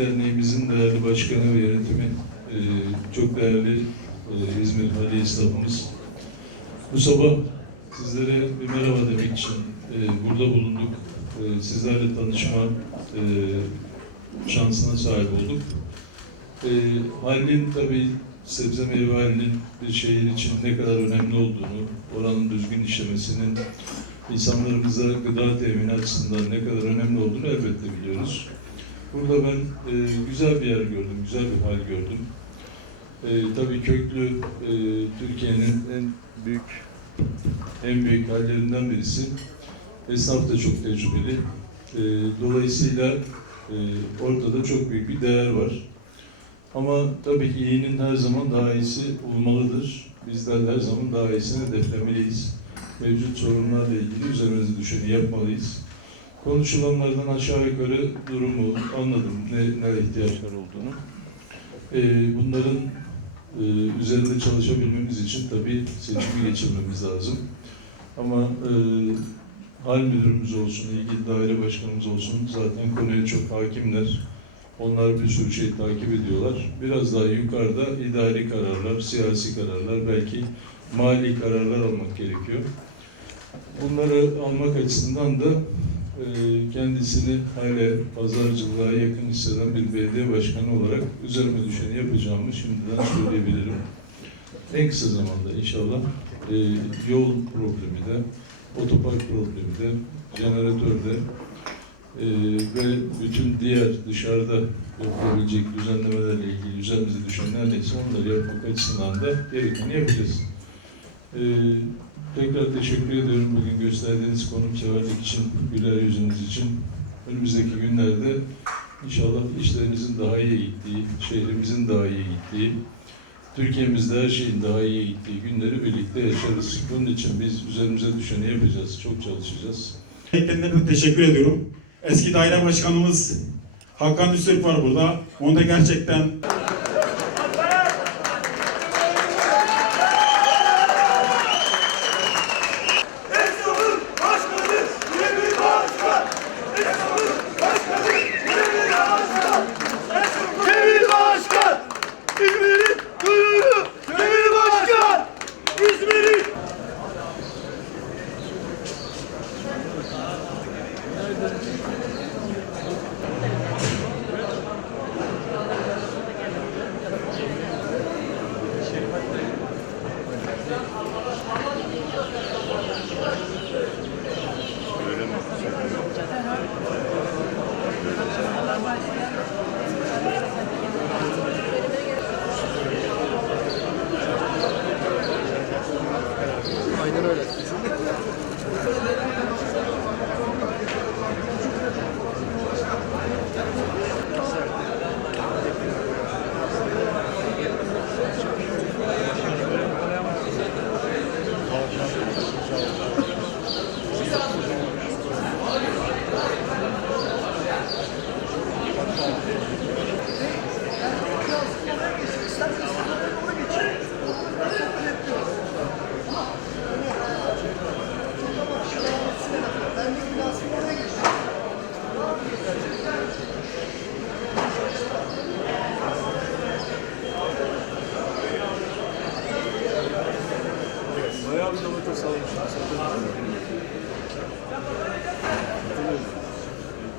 Derneğimizin değerli başkanı ve yönetimi, e, çok değerli e, İzmir Ali esnafımız. Bu sabah sizlere bir merhaba demek için e, burada bulunduk. Sizlerle tanışma şansına sahip olduk. E, halinin tabii sebze meyve halinin bir şehir için ne kadar önemli olduğunu, oranın düzgün işlemesinin insanlarımıza gıda temini açısından ne kadar önemli olduğunu elbette biliyoruz. Burada ben e, güzel bir yer gördüm, güzel bir hal gördüm. E, tabii köklü e, Türkiye'nin en büyük en büyük hallerinden birisi. Esnaf da çok tecrübeli. E, dolayısıyla e, ortada çok büyük bir değer var. Ama tabii ki iyinin her zaman daha iyisi olmalıdır. Bizler her zaman daha iyisini hedeflemeliyiz. Mevcut sorunlarla ilgili üzerimize düşeni yapmalıyız. Konuşulanlardan aşağı yukarı durumu anladım, ne, ne ihtiyaçlar olduğunu. Ee, bunların e, üzerinde çalışabilmemiz için tabii seçimi geçirmemiz lazım. Ama e, hal müdürümüz olsun, ilgili daire başkanımız olsun zaten konuya çok hakimler. Onlar bir sürü şey takip ediyorlar. Biraz daha yukarıda idari kararlar, siyasi kararlar, belki mali kararlar almak gerekiyor. Bunları almak açısından da e, kendisini hala pazarcılığa yakın hisseden bir belediye başkanı olarak üzerime düşeni yapacağımı şimdiden söyleyebilirim. En kısa zamanda inşallah e, yol problemi de, otopark problemi de, jeneratörde e, ve bütün diğer dışarıda yapılabilecek düzenlemelerle ilgili üzerimize düşenler neyse onları yapmak açısından da gerekeni yapacağız. E, tekrar teşekkür ediyorum bugün gösterdiğiniz konukseverlik için, güler yüzünüz için. Önümüzdeki günlerde inşallah işlerinizin daha iyi gittiği, şehrimizin daha iyi gittiği, Türkiye'mizde her şeyin daha iyi gittiği günleri birlikte yaşarız. Bunun için biz üzerimize düşeni yapacağız, çok çalışacağız. Kendilerine teşekkür ediyorum. Eski daire başkanımız Hakan Üstürk var burada. Onu da gerçekten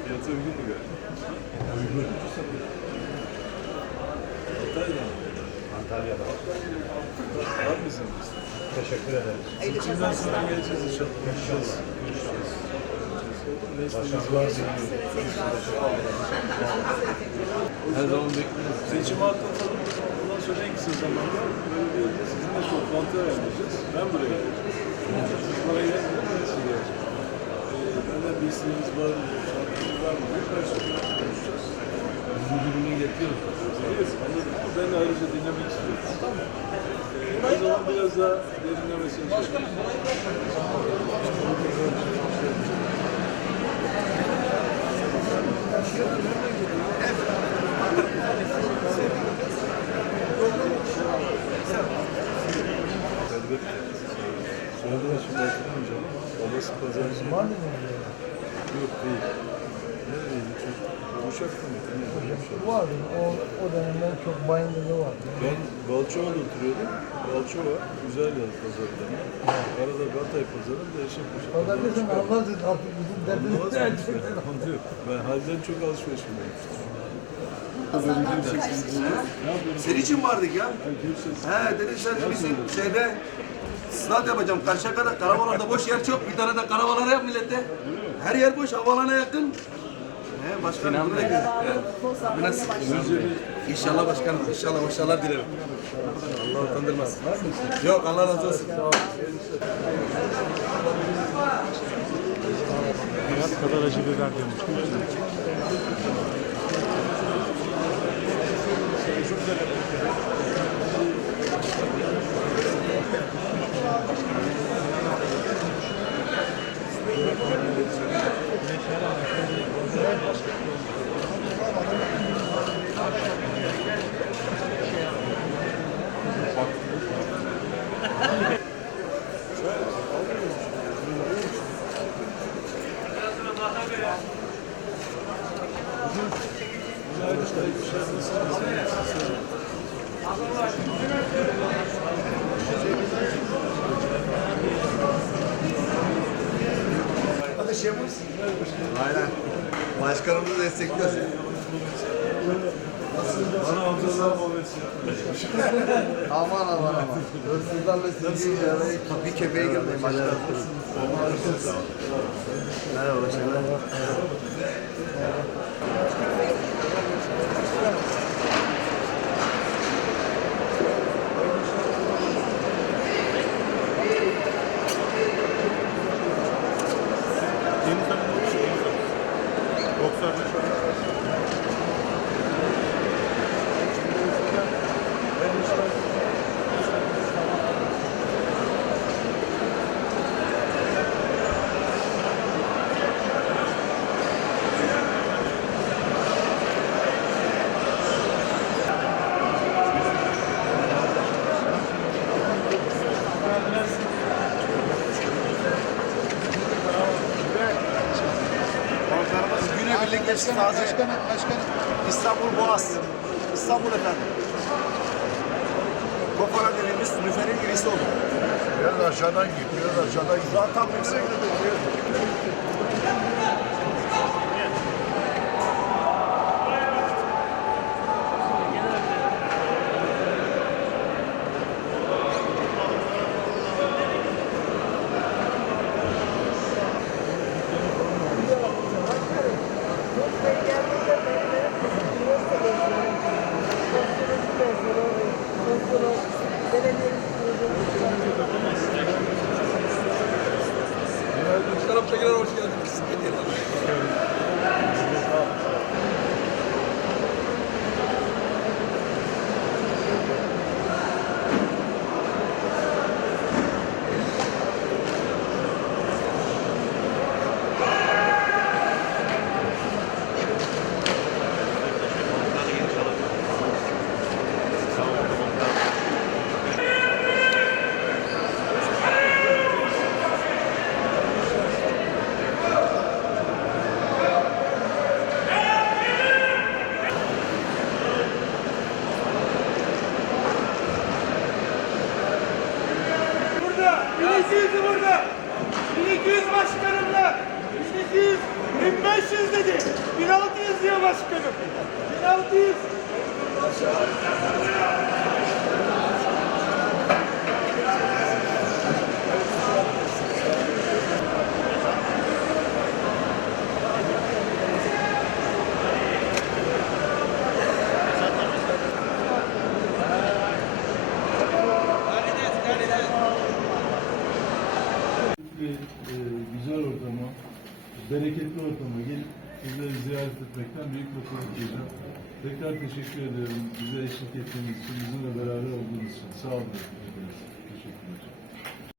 Fiyatı uygun mu? Teşekkür ederim. Seçimden sonra geleceğiz inşallah. Görüşeceğiz. Başarılar Her zaman bekliyoruz. Seçimi atlatalım. Sonra en kısa zamanda bir sizinle toplantı ayarlayacağız. Ben buraya geleceğim. Siz bana gelin, ben size geleceğim. Ee, benden bir isteğiniz var mı? Şartınız var mı? diye Ben sonra konuşacağız. Müdürünü getiriyoruz. Evet, anladım. Ben ayrıca dinlemek istiyorum. Tamam. Ee, o zaman biraz daha derinlemesine söyleyeyim. Elbette. Söylediler şimdi hatırlamayacağım ama olası pazarcı var mı? Yok değil. Uşak'ta mı? Vardı. O, o dönemler çok bayındırı vardı. Ben Balçova'da oturuyordum. Balçova güzel yer pazarı Arada Gatay pazarı da Eşekpaşa Pazar desem anlarsın artık bizim derdimiz yok. Ben halden çok alışveriş yapıyorum. Senin için vardık ya. He dedi sen bizim şeyde stat yapacağım. Karşıyaka'da karavalarda boş yer çok. Bir tane de karavalara yap millette. Her yer boş. Havalana yakın. He başkanım. güzel. He. Bu nasıl? İnşallah başkanım. İnşallah başarılar dilerim. Allah utandırmasın. Yok Allah razı olsun. kadar acı biber demiştim. Aynen. Başkanımızı destekliyoruz. Bana Hamzalar muhabbeti Aman aman aman. Hırsızlarla sizi yarayıp bir kepeğe girmeyin başkanım. Merhaba başkanım. Geçti taze. Başkanım, başkanım. İstanbul Boğaz. İstanbul efendim. Kopara dediğimiz nüferin birisi oldu. Biraz aşağıdan git, biraz aşağıdan git. Daha tam yüksekte hoş geldiniz. Güzel ortama, bereketli ortama gelip sizleri ziyaret etmekten büyük mutluluk duyacağım. Tekrar teşekkür ederim bize eşlik ettiğiniz için, bizimle beraber olduğunuz için. Sağ olun.